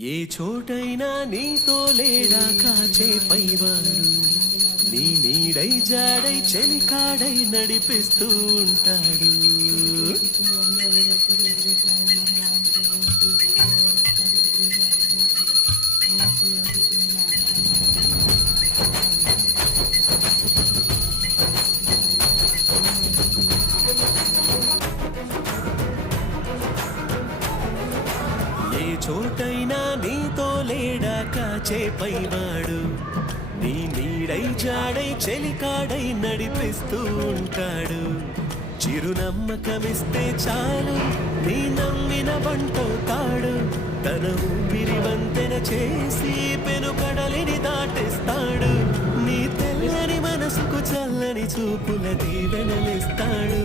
ఏ చోటైనా నీతో లేడా కాచే పైవాడు, నీ నీడై జాడై చెలికాడై నడిపిస్తూ ఉంటాడు. ఏ చోటైనా నీతో లేడా కాచే పైవాడు, నీ నీడై జాడై చెలికాడై నడిపిస్తూ ఉంటాడు. చిరునమ్మకమిస్తే చాలు నీ నమ్మిన బంటవుతాడు. తన ఊపిరి వంతెన చేసి పెనుకడలిని దాటిస్తాడు. నీ తెల్లని మనసుకు చల్లని చూపుల దీవెనలిస్తాడు.